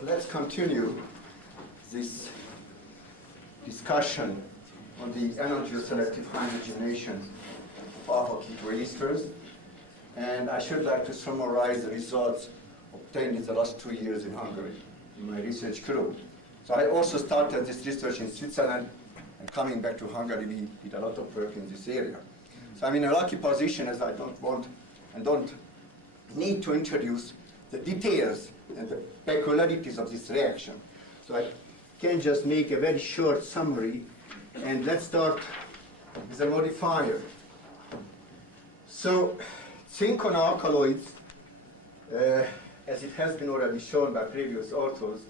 So let's continue this discussion on the enantioselective hydrogenation of ketoesters. And I should like to summarize the results obtained in the last 2 years in Hungary in my research group. So I also started this research in Switzerland, and coming back to Hungary, we did a lot of work in this area. So I'm in a lucky position as I don't want and don't need to introduce the details and the peculiarities of this reaction. So I can just make a very short summary, and let's start with the modifier. So zinc-on alkaloids, as it has been already shown by previous authors,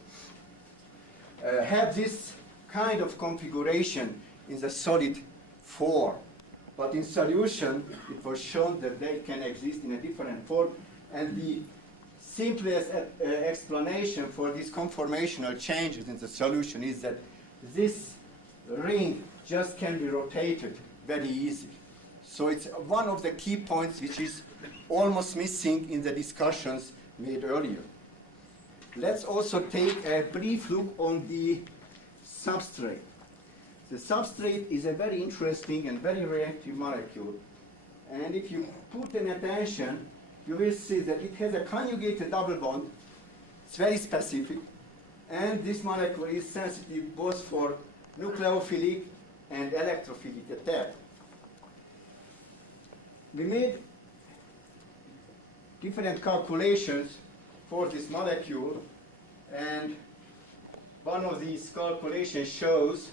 have this kind of configuration in the solid form. But in solution, it was shown that they can exist in a different form, and the simplest explanation for these conformational changes in the solution is that this ring just can be rotated very easily. So it's one of the key points which is almost missing in the discussions made earlier. Let's also take a brief look on the substrate. The substrate is a very interesting and very reactive molecule. And if you put an attention, you will see that it has a conjugated double bond. It's very specific. And this molecule is sensitive both for nucleophilic and electrophilic attack. We made different calculations for this molecule, and one of these calculations shows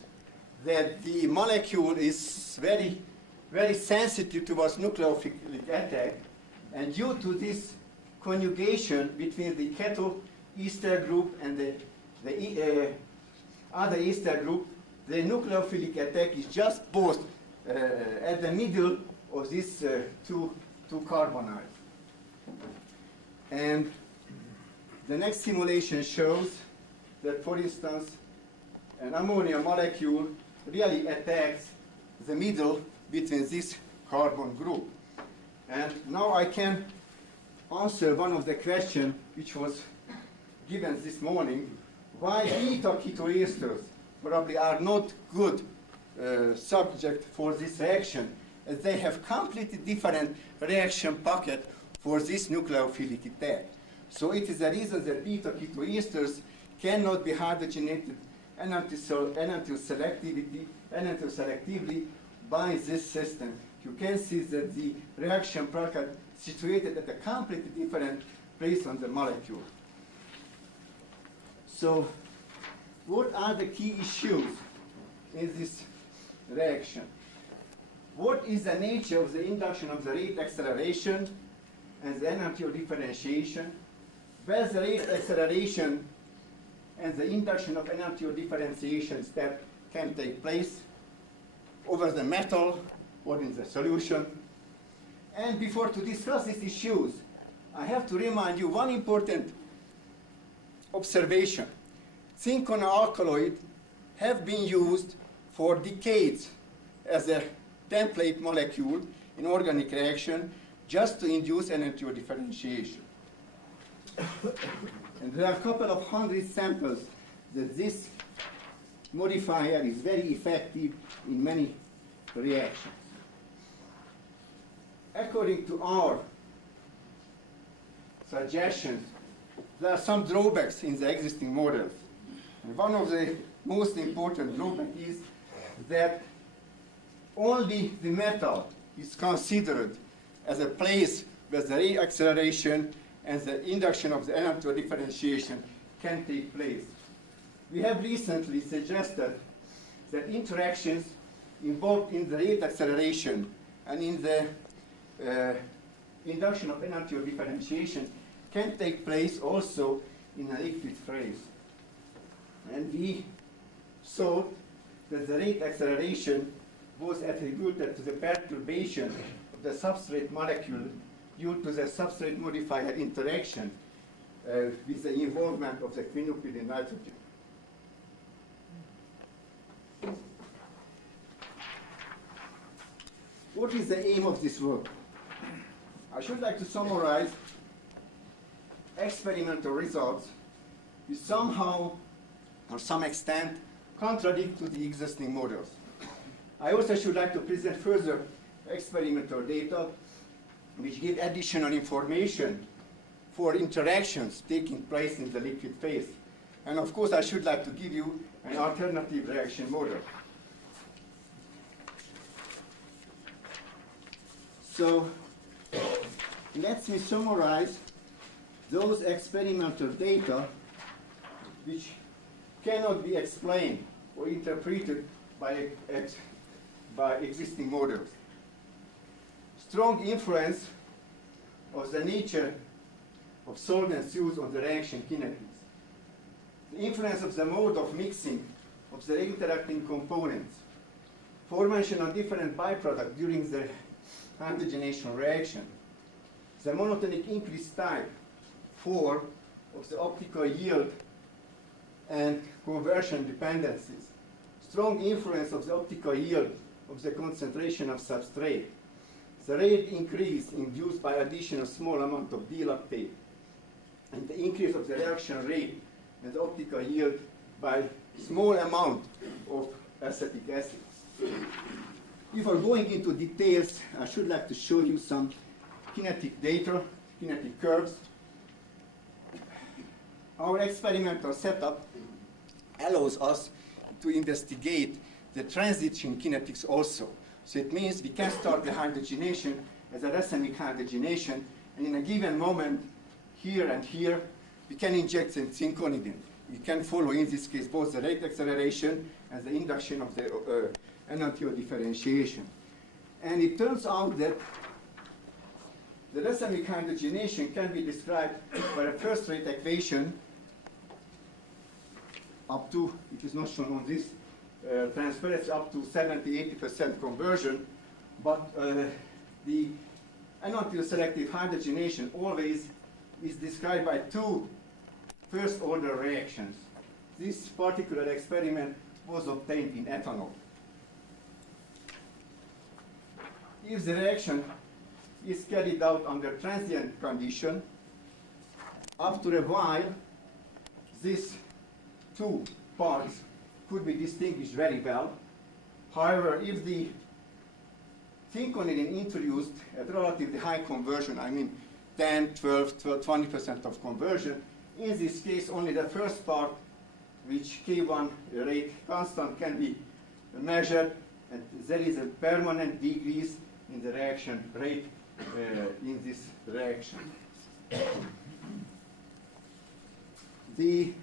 that the molecule is very, very sensitive towards nucleophilic attack, and due to this conjugation between the keto-ester group and the other ester group, the nucleophilic attack is just both at the middle of these two carbonyls. And the next simulation shows that, for instance, an ammonia molecule really attacks the middle between this carbon group. And now I can answer one of the questions which was given this morning: why beta ketoesters probably are not good subject for this reaction, as they have completely different reaction pocket for this nucleophilic attack. So it is the reason that beta ketoesters cannot be hydrogenated enantioselectively by this system. You can see that the reaction pocket situated at a completely different place on the molecule. So what are the key issues in this reaction? What is the nature of the induction of the rate acceleration and the enantiomer differentiation? Where the rate acceleration and the induction of enantiomer differentiation step can take place over the metal or in the solution. And before to discuss these issues, I have to remind you one important observation. Zinc-on alkaloid have been used for decades as a template molecule in organic reaction just to induce enantiomer differentiation. And there are a couple of hundred samples that this modifier is very effective in many reactions. According to our suggestions, there are some drawbacks in the existing models. And one of the most important drawbacks is that only the metal is considered as a place where the rate acceleration and the induction of the enantiomer differentiation can take place. We have recently suggested that interactions involved in the rate acceleration and in the induction of enantiomer differentiation can take place also in a liquid phase. And we saw that the rate acceleration was attributed to the perturbation of the substrate molecule due to the substrate modifier interaction with the involvement of the quinupyr in nitrogen. What is the aim of this work? I should like to summarize experimental results which somehow, or some extent, contradict to the existing models. I also should like to present further experimental data which give additional information for interactions taking place in the liquid phase. And of course, I should like to give you an alternative reaction model. So let me summarize those experimental data which cannot be explained or interpreted by existing models. Strong influence of the nature of solvents used on the reaction kinetics. The influence of the mode of mixing of the interacting components. Formation of different byproducts during the hydrogenation reaction. The monotonic increase type 4 of the optical yield and conversion dependencies. Strong influence of the optical yield of the concentration of substrate. The rate increase induced by additional small amount of dilactate. And the increase of the reaction rate and the optical yield by small amount of acetic acid. Before going into details, I should like to show you some kinetic data, kinetic curves. Our experimental setup allows us to investigate the transition kinetics also. So it means we can start the hydrogenation as a racemic hydrogenation, and in a given moment, here and here, we can inject the zinconidine. We can follow, in this case, both the rate acceleration and the induction of the enantioselective differentiation. And it turns out that the racemic hydrogenation can be described by a first rate equation up to, it is not shown on this transparency, up to 70–80% conversion, but the enantioselective hydrogenation always is described by two first-order reactions. This particular experiment was obtained in ethanol. If the reaction is carried out under transient condition, after a while, these two parts could be distinguished very well. However, if the zinconidine introduced at relatively high conversion, I mean 10, 12, 20% of conversion, in this case only the first part, which K1 rate constant, can be measured, and there is a permanent decrease in the reaction rate in this reaction. The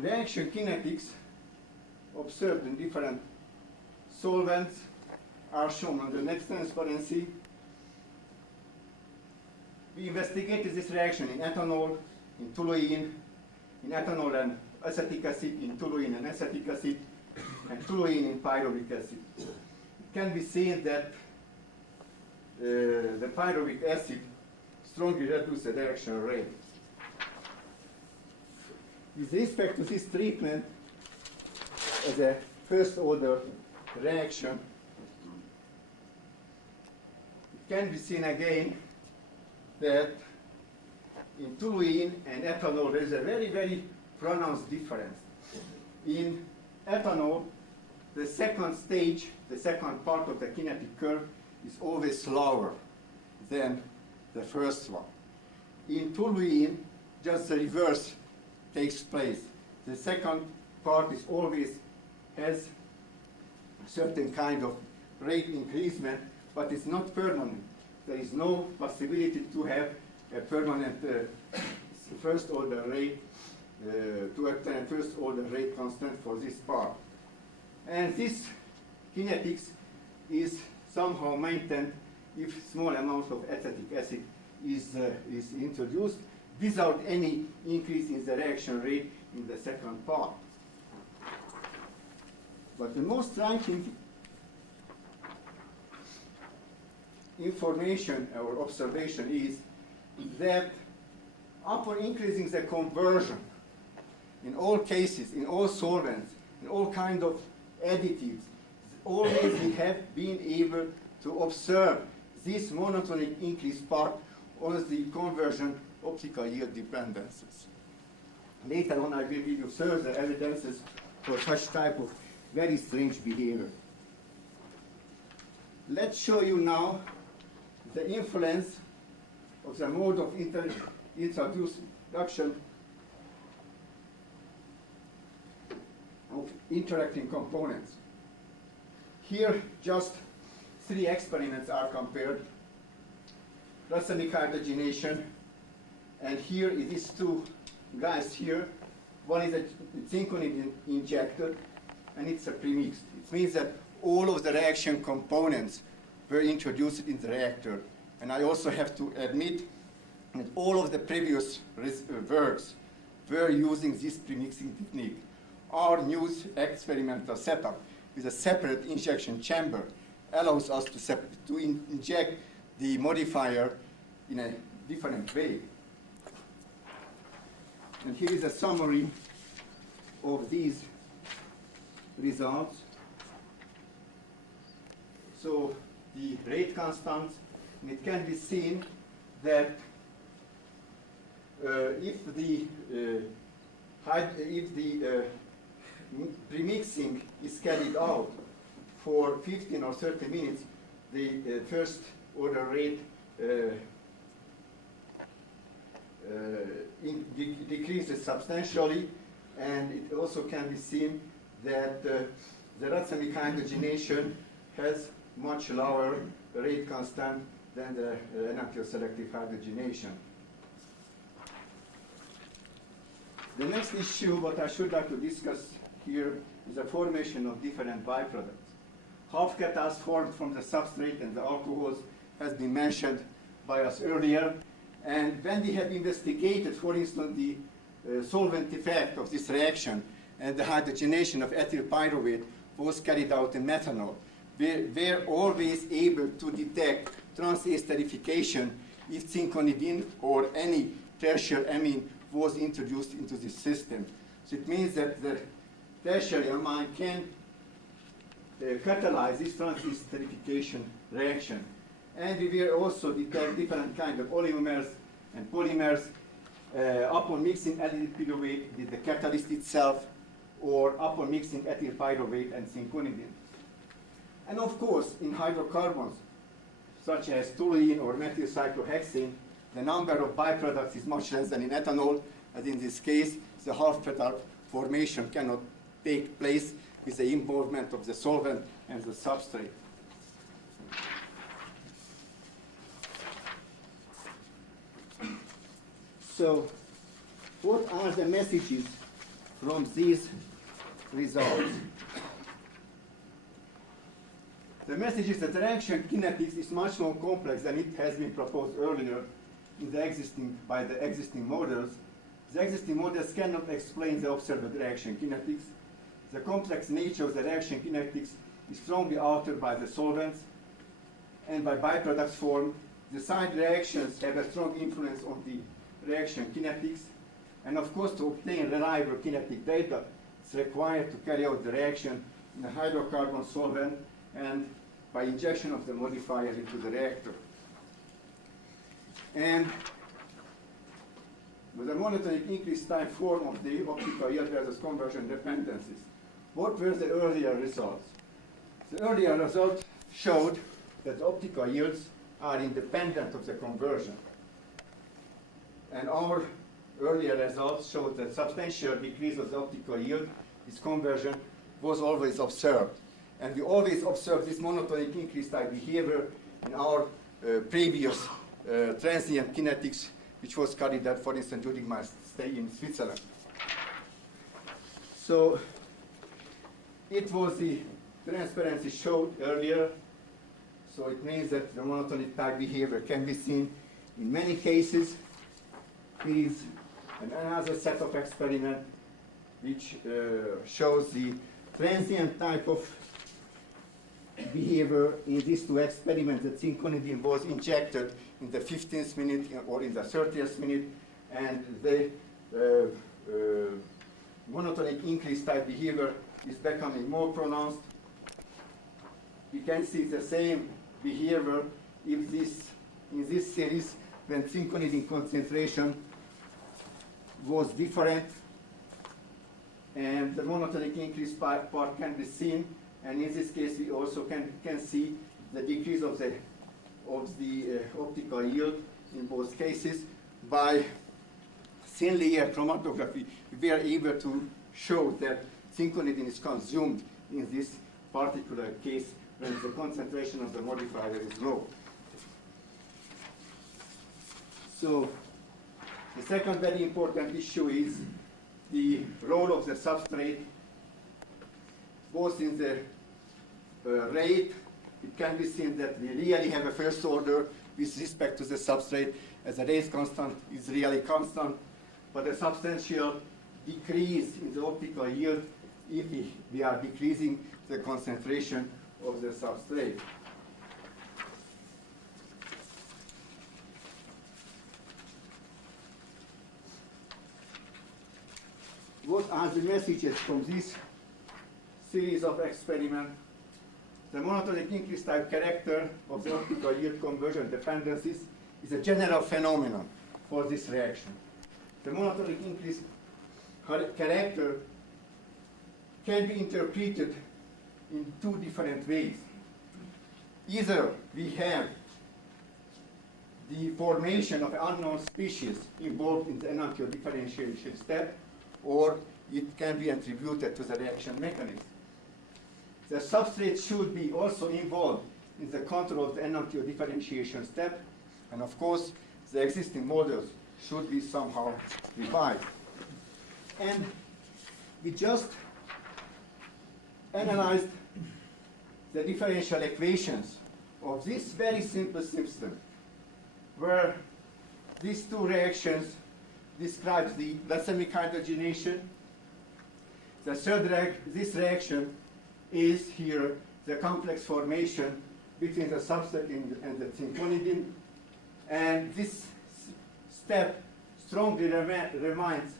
reaction kinetics observed in different solvents are shown on the next transparency. We investigated this reaction in ethanol, in toluene, in ethanol and acetic acid, in toluene and acetic acid, and toluene in pyruvic acid. It can be seen that the pyruvic acid strongly reduces the reaction rate. With respect to this treatment as a first order reaction, it can be seen again that in toluene and ethanol there is a very, very pronounced difference. In ethanol, the second stage, the second part of the kinetic curve is always slower than the first one. In toluene, just the reverse takes place. The second part is always has a certain kind of rate increasement, but it's not permanent. There is no possibility to have a permanent first order rate, to obtain first order rate constant for this part. And this kinetics is somehow maintained if small amount of acetic acid is introduced without any increase in the reaction rate in the second part. But the most striking information or observation is that upon increasing the conversion, in all cases, in all solvents, in all kinds of additives, always we have been able to observe this monotonic increase part on the conversion optical yield dependencies. Later on, I will give you further evidences for such type of very strange behavior. Let's show you now the influence of the mode of introduction of interacting components. Here, just 3 experiments are compared. Racemic hydrogenation, and here it is 2 guys here. One is a zinconid injected, and it's a premixed. It means that all of the reaction components were introduced in the reactor. And I also have to admit that all of the previous works were using this premixing technique. Our new experimental setup with a separate injection chamber allows us to inject the modifier in a different way. And here is a summary of these results. So the rate constants, and it can be seen that if the premixing is carried out for 15 or 30 minutes, the first order rate decreases substantially, and it also can be seen that the racemic hydrogenation has much lower rate constant than the enantioselective hydrogenation. The next issue, what I should like to discuss here, is the formation of different byproducts. Half catals formed from the substrate and the alcohols has been mentioned by us earlier. And when we have investigated, for instance, the solvent effect of this reaction and the hydrogenation of ethyl pyruvate was carried out in methanol, we were always able to detect transesterification if zinconidine or any tertiary amine was introduced into this system. So it means that the tertiary amine can catalyze this transesterification reaction. And we will also detect different kinds of oligomers and polymers upon mixing allyl pyruvate with the catalyst itself, or upon mixing ethyl pyruvate and zinconidine. And of course, in hydrocarbons, such as toluene or methyl cyclohexane, the number of byproducts is much less than in ethanol, as in this case, the half-petal formation cannot take place with the involvement of the solvent and the substrate. So, what are the messages from these results? The message is that the reaction kinetics is much more complex than it has been proposed earlier in by the existing models. The existing models cannot explain the observed reaction kinetics. The complex nature of the reaction kinetics is strongly altered by the solvents and by byproducts formed. The side reactions have a strong influence on the reaction kinetics. And of course, to obtain reliable kinetic data, it's required to carry out the reaction in a hydrocarbon solvent and by injection of the modifier into the reactor. And with the monotonic increase time form of the optical yield versus conversion dependencies, what were the earlier results? The earlier results showed that optical yields are independent of the conversion. And our earlier results showed that substantial decrease of the optical yield, this conversion, was always observed. And we always observed this monotonic increase type behavior in our previous transient kinetics, which was carried out, for instance, during my stay in Switzerland. So it was the transparency showed earlier. So it means that the monotonic type behavior can be seen in many cases. Here is another set of experiment which shows the transient type of behavior in these 2 experiments. That zinconidine was injected in the 15th minute or in the 30th minute, and the monotonic increase type behavior is becoming more pronounced. You can see the same behavior if this, in this series, when zinconidine concentration was different, and the monotonic increase part can be seen, and in this case we also can see the decrease of the optical yield in both cases. By thin layer chromatography, we are able to show that zinconidine is consumed in this particular case when the concentration of the modifier is low. So the second very important issue is the role of the substrate, both in the rate. It can be seen that we really have a first order with respect to the substrate, as the rate constant is really constant, but a substantial decrease in the optical yield if we are decreasing the concentration of the substrate. What are the messages from this series of experiments? The monotonic increase type character of the optical yield conversion dependencies is a general phenomenon for this reaction. The monotonic increase character can be interpreted in two different ways. Either we have the formation of an unknown species involved in the enantioselective differentiation step, or it can be attributed to the reaction mechanism. The substrate should be also involved in the control of the enantioselective differentiation step, and of course, the existing models should be somehow revived. And we just analyzed the differential equations of this very simple system, where these two reactions describe the racemic hydrogenation. The third this reaction is here the complex formation between the substrate and the zinconidine, and this step strongly reminds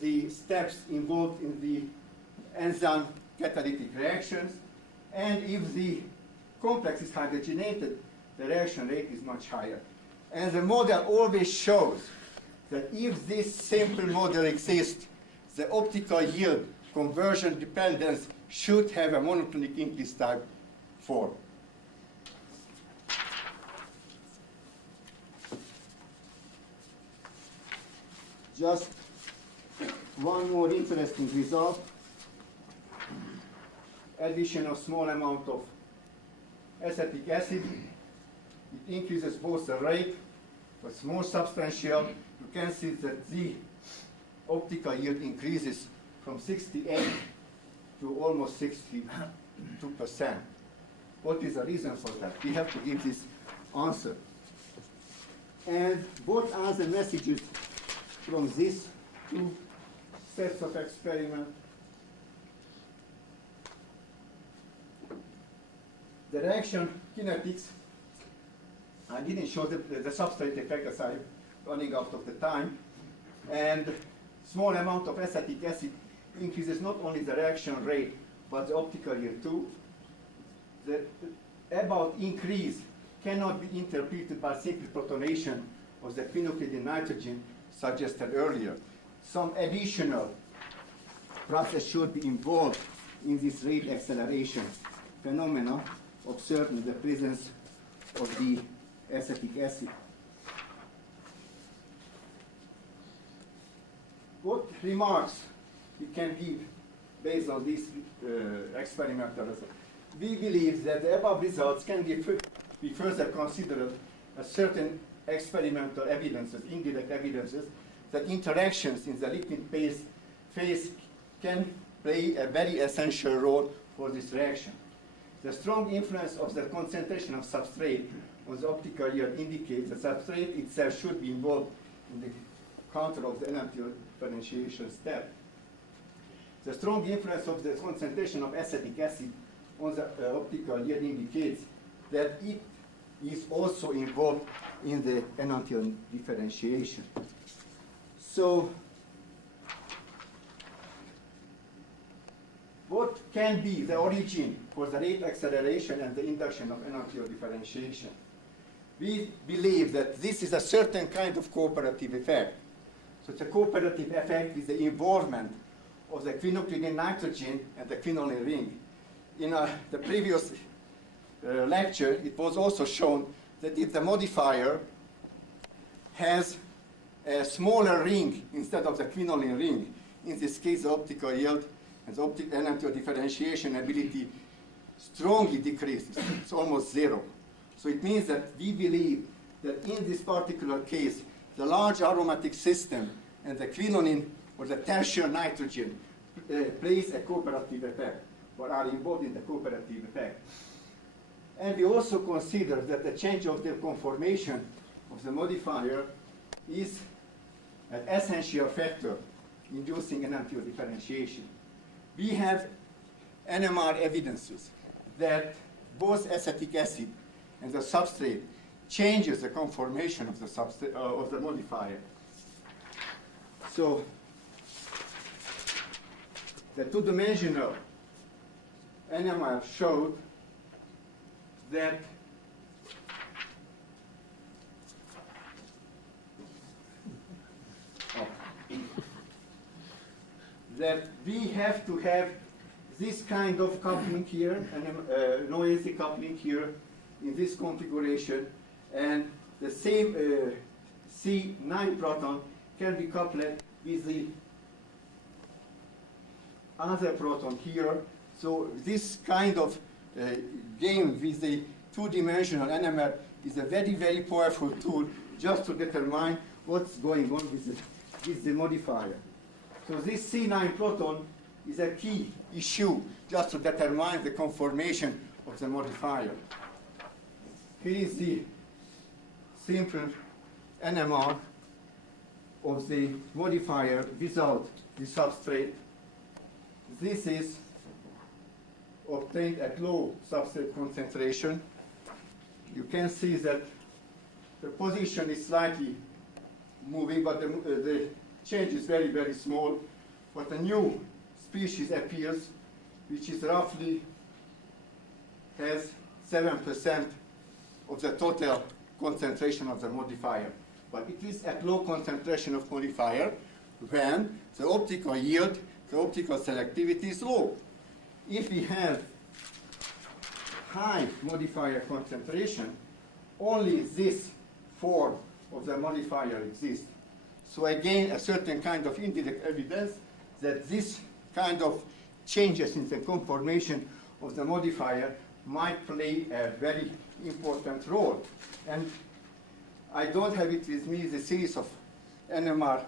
the steps involved in the enzyme catalytic reactions, and if the complex is hydrogenated, the reaction rate is much higher. And the model always shows that if this simple model exists, the optical yield conversion dependence should have a monotonic increase type form. Just one more interesting result. Addition of small amount of acetic acid. It increases both the rate, but it's more substantial. You can see that the optical yield increases from 68 to almost 62%. What is the reason for that? We have to give this answer. And what are the messages from these two sets of experiments? The reaction kinetics, I didn't show the substrate effect as I'm running out of the time. And small amount of acetic acid increases not only the reaction rate, but the optical yield too. The about increase cannot be interpreted by simple protonation of the quinocridine nitrogen suggested earlier. Some additional process should be involved in this rate acceleration phenomena observed in the presence of the acetic acid. What remarks we can give based on these experimental results? We believe that the above results can be further considered as certain experimental evidences, indirect evidences, that interactions in the liquid phase can play a very essential role for this reaction. The strong influence of the concentration of substrate on the optical yield indicates the substrate itself should be involved in the control of the enantioselective differentiation step. The strong influence of the concentration of acetic acid on the optical yield indicates that it is also involved in the enantioselective differentiation. So, what can be the origin for the rate acceleration and the induction of enantioselective differentiation? we believe that this is a certain kind of cooperative effect. So it's a cooperative effect with the involvement of the quinolidine nitrogen and the quinoline ring. In the previous lecture, it was also shown that if the modifier has a smaller ring instead of the quinoline ring, in this case the optical yield and the enantiodifferentiation ability strongly decreases. It's almost zero. So it means that we believe that in this particular case, the large aromatic system and the quinoline or the tertiary nitrogen plays a cooperative effect, or are involved in the cooperative effect. And we also consider that the change of the conformation of the modifier is an essential factor inducing enantiodifferentiation. We have NMR evidences that both acetic acid and the substrate changes the conformation of the substrate of the modifier. So the two-dimensional NMR showed that we have to have this kind of coupling here, and noisy coupling here in this configuration, and the same C9 proton can be coupled with the other proton here. So this kind of game with the two-dimensional NMR is a very, very powerful tool just to determine what's going on with the modifier. So this C9 proton is a key issue just to determine the conformation of the modifier. Here is the simple NMR of the modifier without the substrate. This is obtained at low substrate concentration. You can see that the position is slightly moving, but the change is very, very small. But a new species appears, which is roughly has 7% of the total concentration of the modifier. But it is at low concentration of modifier when the optical yield, the optical selectivity is low. If we have high modifier concentration, only this form of the modifier exists. So again, a certain kind of indirect evidence that this kind of changes in the conformation of the modifier might play a very important role. And I don't have it with me, the series of NMR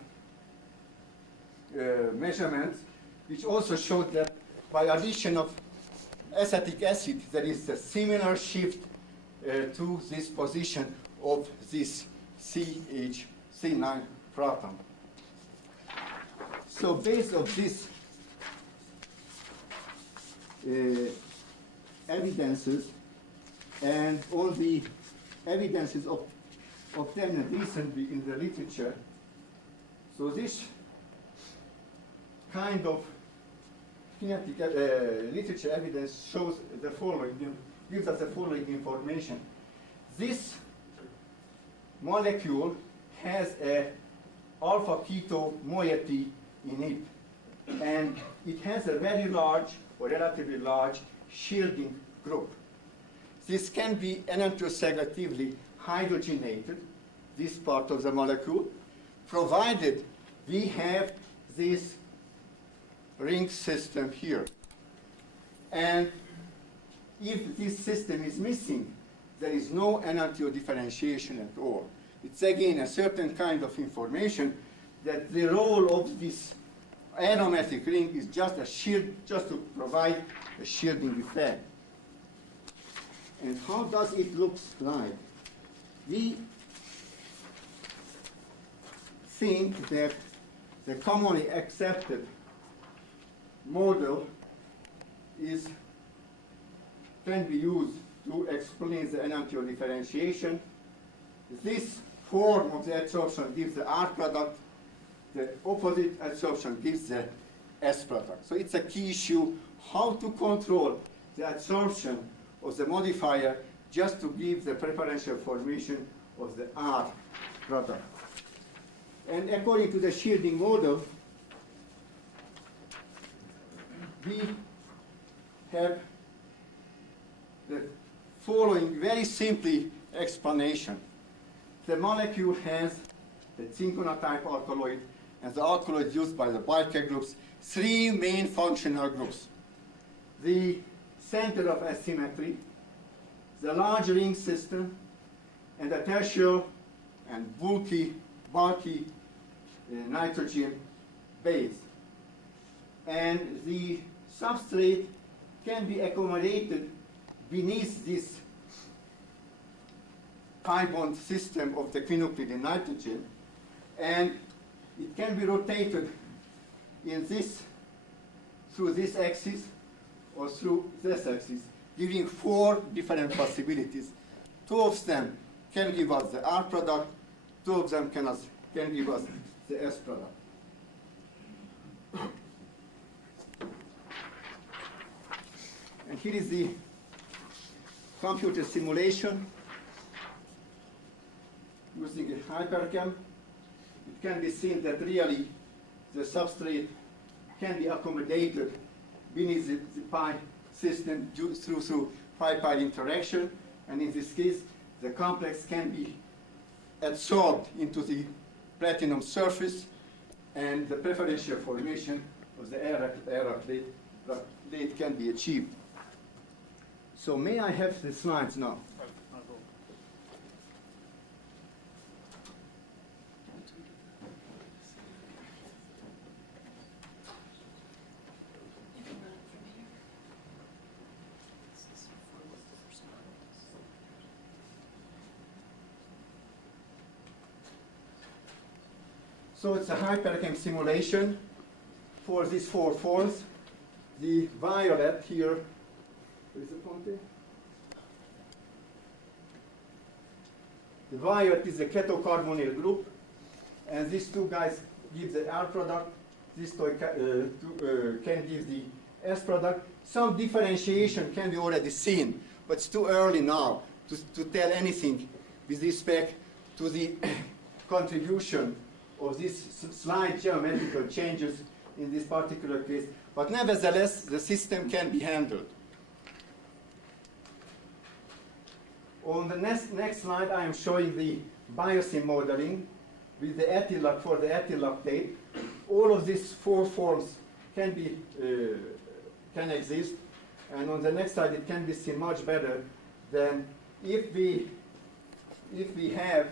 measurements, which also showed that by addition of acetic acid, there is a similar shift to this position of this C9 proton. So based on this evidences and all the evidences obtained recently in the literature, so this kind of kinetic literature evidence shows the following, gives us the following information. This molecule has a alpha keto moiety in it, and it has a very large or relatively large shielding group. This can be enantioselectively hydrogenated, this part of the molecule, provided we have this ring system here. And if this system is missing, there is no differentiation at all. It's again a certain kind of information that the role of this aromatic ring is just a shield, just to provide a shielding effect. And how does it look like? We think that the commonly accepted model can be used to explain the enantiodifferentiation. This form of the adsorption gives the R product, the opposite adsorption gives the S product. So it's a key issue how to control the adsorption of the modifier just to give the preferential formation of the R product. And according to the shielding model, we have the following very simply explanation. The molecule has the cinchona-type alkaloid and the alkaloids used by the biker groups, three main functional groups. The center of asymmetry, the large ring system, and the tertiary and bulky nitrogen base. And the substrate can be accommodated beneath this pi bond system of the quinoklidine nitrogen, and it can be rotated in this, through this axis or through this axis, giving four different possibilities. Two of them can give us the R product, two of them can give us the S product. And here is the computer simulation using a hypercam. It can be seen that really the substrate can be accommodated beneath the pi system through pi-pi interaction, and in this case the complex can be adsorbed into the platinum surface, and the preferential formation of the error plate can be achieved. So may I have the slides now? So it's a hypercam simulation for these four forms. The violet here, where is the pointer? The violet is a ketocarbonyl group, and these two guys give the R product. These two can give the S product. Some differentiation can be already seen, but it's too early now to tell anything with respect to the contribution of these slight geometrical changes in this particular case. But nevertheless, the system can be handled. On the next slide, I am showing the biosim modeling with the ethyl for the ethyl lactate. All of these four forms can exist, and on the next slide, it can be seen much better than if we have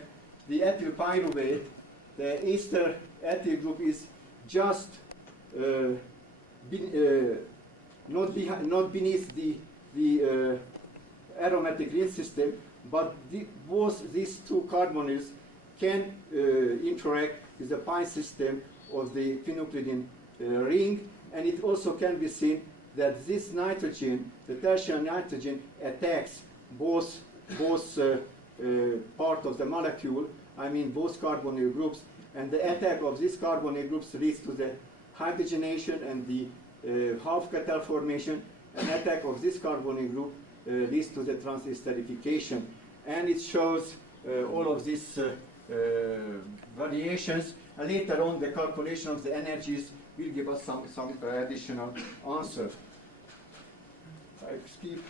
the ethyl pyruvate. The ester ethyl group is just not beneath the aromatic ring system, but both these two carbonyls can interact with the pi system of the quinoklidine ring, and it also can be seen that this nitrogen, the tertiary nitrogen, attacks both part of the molecule, I mean both carbonyl groups, and the attack of these carbonyl groups leads to the hydrogenation and the half-ketal formation, and attack of this carbonyl group leads to the transesterification. And it shows all of these variations, and later on the calculation of the energies will give us some additional answer. I skip.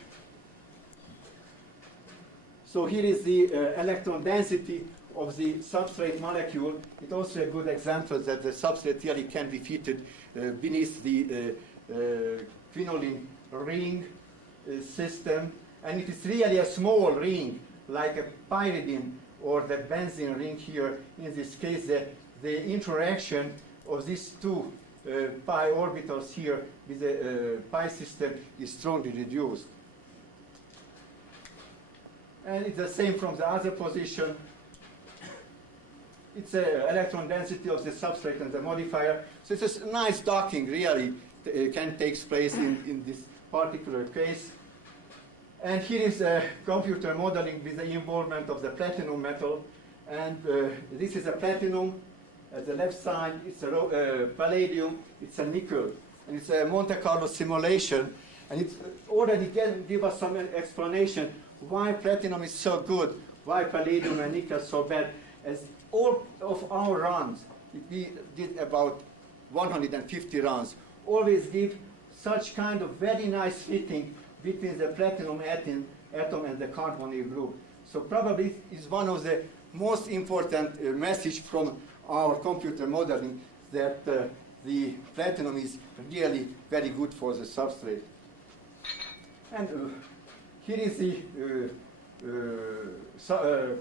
So here is the electron density of the substrate molecule. It's also a good example that the substrate really can be fitted beneath the quinoline ring system. And it is really a small ring, like a pyridine or the benzene ring here. In this case, the interaction of these two pi orbitals here with the pi system is strongly reduced. And it's the same from the other position. It's an electron density of the substrate and the modifier. So it's a nice docking, really, can take place in this particular case. And here is a computer modeling with the involvement of the platinum metal. And this is a platinum. At the left side, it's a palladium. It's a nickel. And it's a Monte Carlo simulation. And it already can give us some explanation why platinum is so good, why palladium and nickel so bad. As all of our runs, we did about 150 runs, always give such kind of very nice fitting between the platinum atom and the carbonyl group. So probably is one of the most important message from our computer modeling that the platinum is really very good for the substrate. And here is the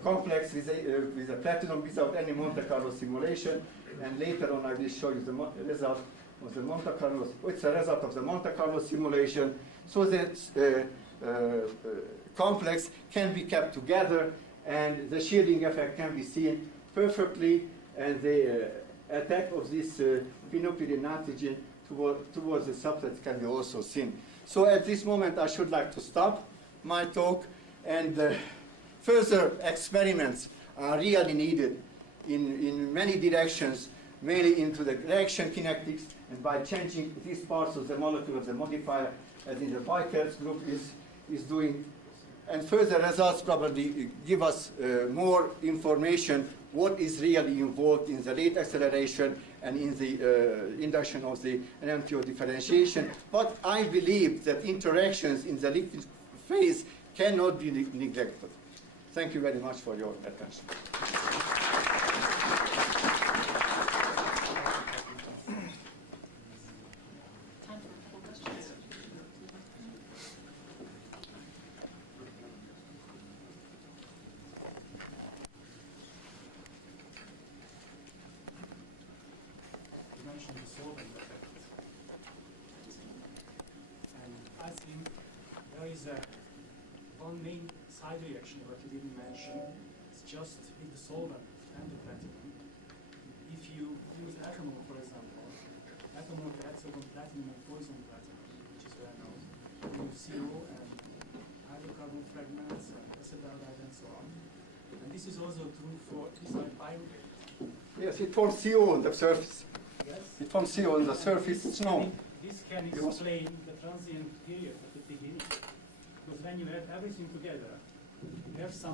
complex with the platinum without any Monte Carlo simulation. And later on I will show you the result of the Monte Carlo. It's a result of the Monte Carlo simulation. So the complex can be kept together and the shielding effect can be seen perfectly, and the attack of this phenolpyrene nitrogen towards the substrate can be also seen. So at this moment I should like to stop my talk, and further experiments are really needed in many directions, mainly into the reaction kinetics, and by changing these parts of the molecule of the modifier, as in the Bikers group is doing. And further results probably give us more information what is really involved in the rate acceleration and in the induction of the Enantioselective differentiation. But I believe that interactions in the liquid phase cannot be neglected. Thank you very much for your attention. One main side reaction that you didn't mention is just with the solvent and the platinum. If you use ethanol, for example, ethanol reacts on platinum and poison platinum, which is well known. You use CO and hydrocarbon fragments and acetaldehyde and so on. And this is also true for this like pyruvate. Yes, it forms CO on the surface. Yes. It forms CO on the surface. It's known. This can explain the transient period at the beginning. Because when you have everything together, you have a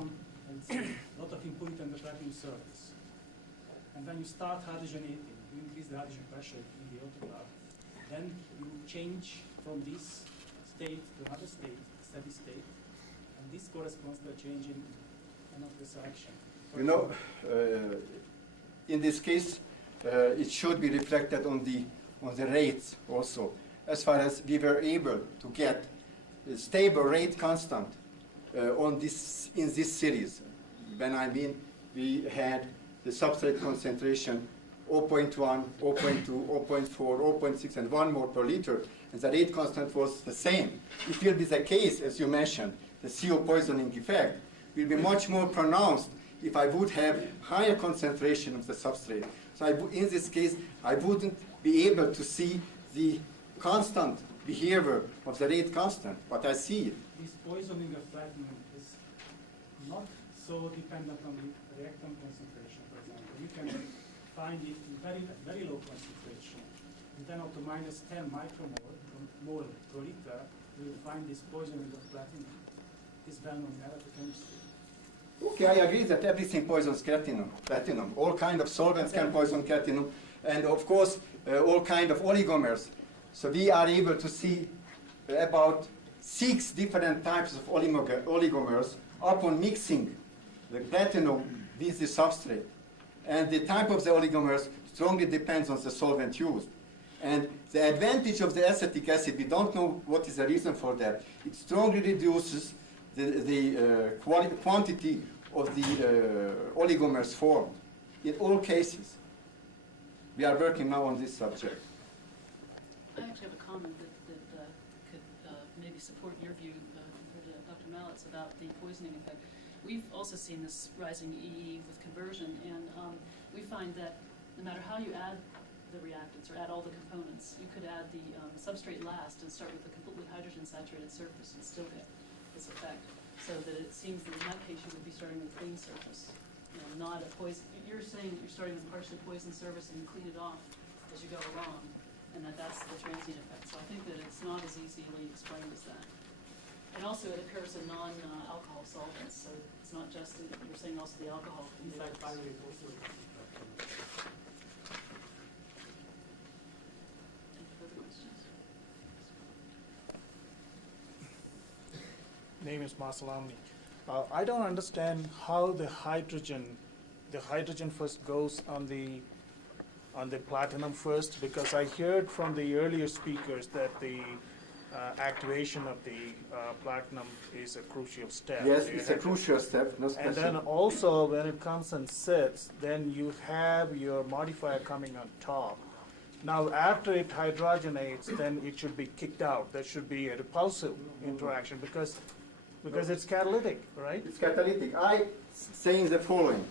lot of impurity on the platinum surface. And when you start hydrogenating, you increase the hydrogen pressure in the autoclave, then you change from this state to another state, steady state, and this corresponds to a change in Enantioselective selection. You know, in this case, it should be reflected on the rates also, as far as we were able to get a stable rate constant in this series. When I mean we had the substrate concentration 0.1, 0.2, 0.4, 0.6, and 1 mole per liter, and the rate constant was the same. It will be the case, as you mentioned, the CO poisoning effect will be much more pronounced if I would have higher concentration of the substrate. So in this case, I wouldn't be able to see the constant behavior of the rate constant, but I see it. This poisoning of platinum is not so dependent on the reactant concentration, for example. You can find it in very low concentration. And then up to minus 10 micromole per liter, you will find this poisoning of platinum. This well known in electrochemistry. Okay, I agree that everything poisons platinum. All kind of solvents can poison platinum, and of course, all kind of oligomers. So we are able to see about 6 different types of oligomers upon mixing the platinum with the substrate. And the type of the oligomers strongly depends on the solvent used. And the advantage of the acetic acid, we don't know what is the reason for that. It strongly reduces the quantity of the oligomers formed in all cases. We are working now on this subject. I actually have a comment that could maybe support your view compared to Dr. Mallett's about the poisoning effect. We've also seen this rising EE with conversion, and we find that no matter how you add the reactants or add all the components, you could add the substrate last and start with a completely hydrogen-saturated surface and still get this effect. So that it seems that in that case you would be starting with a clean surface, not a poison. You're saying you're starting with a partially poisoned surface and you clean it off as you go along. and that's the transient effect. So I think that it's not as easily explained as that. And also it occurs in non-alcohol solvents, so it's not just, you're saying also the alcohol. In fact, pyruvate also. Any further questions? Name is Masalamni. I don't understand how the hydrogen first goes on the platinum first, because I heard from the earlier speakers that the activation of the platinum is a crucial step. Yes, it's a crucial step, no And special. then also when it comes and sits, then you have your modifier coming on top. Now after it hydrogenates, then it should be kicked out. There should be a repulsive interaction because it's catalytic, right? It's catalytic. I saying the following.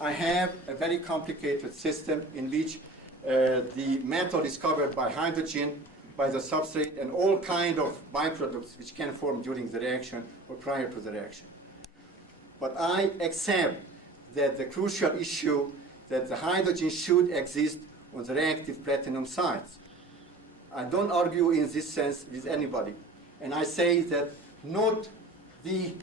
I have a very complicated system in which the metal is covered by hydrogen, by the substrate, and all kind of byproducts which can form during the reaction or prior to the reaction. But I accept that the crucial issue that the hydrogen should exist on the reactive platinum sites. I don't argue in this sense with anybody. And I say that not the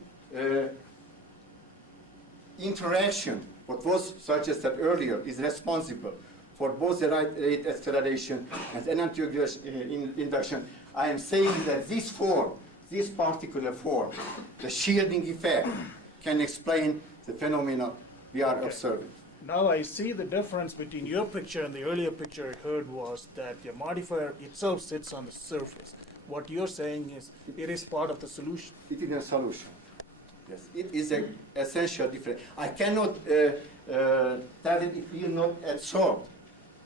interaction, what was suggested earlier, is responsible for both the rate acceleration and enantioselective induction. I am saying that this form, this particular form, the shielding effect, can explain the phenomena we are observing. Now I see the difference between your picture and the earlier picture I heard was that your modifier itself sits on the surface. What you're saying is it is part of the solution. It is a solution. Yes, it is an essential difference. I cannot tell it if will not absorb.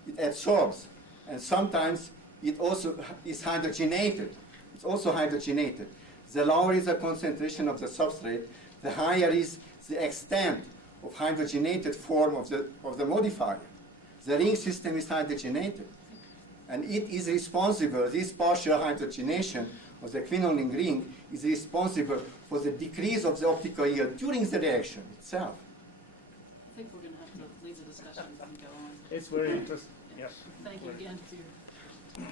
It absorbs, and sometimes it also is hydrogenated. It's also hydrogenated. The lower is the concentration of the substrate, the higher is the extent of hydrogenated form of the modifier. The ring system is hydrogenated, and it is responsible, this partial hydrogenation of the quinoline ring is responsible for the decrease of the optical yield during the reaction itself. I think we're going to have to leave the discussion and go on. It's very interesting. Yeah. Thank you again for your